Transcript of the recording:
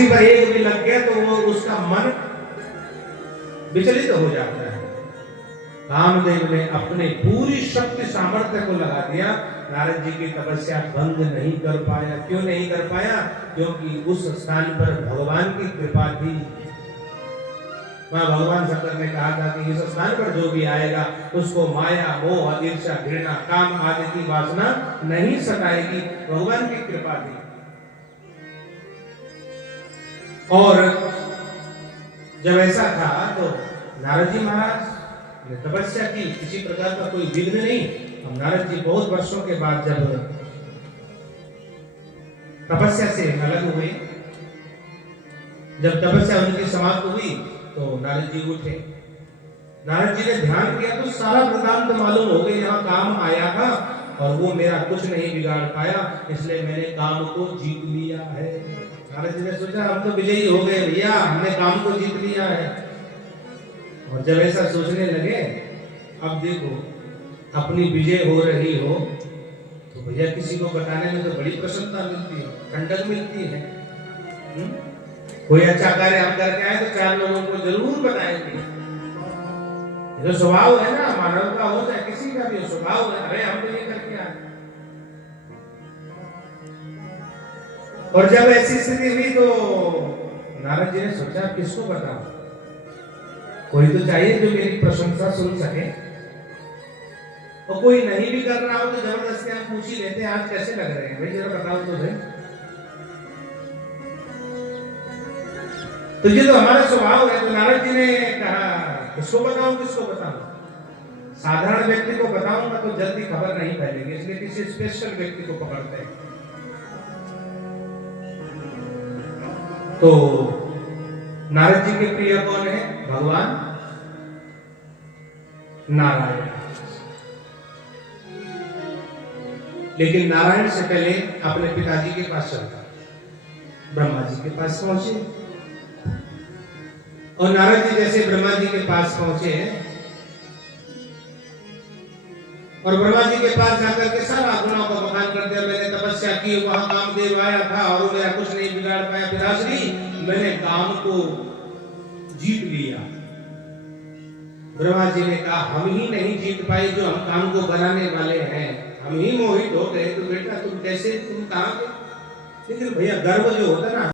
किसी पर एक भी लग गया तो वो उसका मन विचलित हो जाता है। कामदेव ने अपने पूरी शक्ति सामर्थ्य को लगा दिया, नारद जी की तपस्या भंग नहीं कर पाया। क्यों नहीं कर पाया? क्योंकि उस स्थान पर भगवान की कृपा थी। वहां भगवान शंकर ने कहा था कि इस स्थान पर जो भी आएगा उसको माया, मोह, ईर्ष्या, घृणा, काम आदि की वासना नहीं सताएगी। भगवान की कृपा थी। और जब ऐसा था तो नारद जी महाराज ने तपस्या की, किसी प्रकार का कोई विघ्न नहीं। अब नारद जी बहुत वर्षों के बाद जब तपस्या से अलग हुए, जब तपस्या उनकी समाप्त हुई तो नारद जी उठे। नारद जी ने ध्यान किया तो सारा वृत्तांत मालूम हो गया, यहाँ काम आया था और वो मेरा कुछ नहीं बिगाड़ पाया, इसलिए मैंने काम को जीत लिया है। नारद जी ने सोचा हम तो विजयी हो गए भैया, हमने काम को जीत लिया है। और जब ऐसा सोचने लगे, अब देखो अपनी विजय हो रही हो तो भैया किसी को बताने में तो बड़ी प्रसन्नता मिलती है, ठंडक मिलती है। कोई अच्छा कार्य हम करके आए तो 4 लोगों को जरूर बताएंगे। जो स्वभाव है ना मानव का, हो चाहे किसी का भी स्वभाव है, अरे हम तो ये करके आए। और जब ऐसी स्थिति हुई तो नारद जी ने सोचा किसको बताऊं, कोई तो चाहिए जो मेरी प्रशंसा सुन सके। और कोई नहीं भी कर रहा हो तो जबरदस्ती हम पूछ ही लेते हैं, आज कैसे लग रहे हैं भाई, जरा बताओ तो भाई। तो ये तो हमारा स्वभाव है। तो नारद जी ने कहा किसको बताऊं, किसको बताऊं। साधारण व्यक्ति को बताऊंगा तो जल्दी खबर नहीं फैलेगी, इसलिए किसी स्पेशल व्यक्ति को पकड़ते हैं। तो नारद जी के प्रिय कौन है? भगवान नारायण। लेकिन नारायण से पहले अपने पिताजी के पास चलता, ब्रह्मा जी के पास पहुंचे। और नारद जी जैसे ब्रह्मा जी के पास पहुंचे और ब्रह्मा जी के पास जाकर के सारा गुणों का बखान कर दिया, मैंने तपस्या की, वहां कामदेव आया था और वो मेरा कुछ नहीं बिगाड़ पाया, पिताश्री मैंने काम को जीत लिया। ब्रह्मा जी ने कहा हम ही नहीं जीत पाए, जो हम काम को बनाने वाले हैं हम ही मोहित हो गए। तो बेटा तुम कैसे, तुम कहां गए? लेकिन भैया गर्व जो होता ना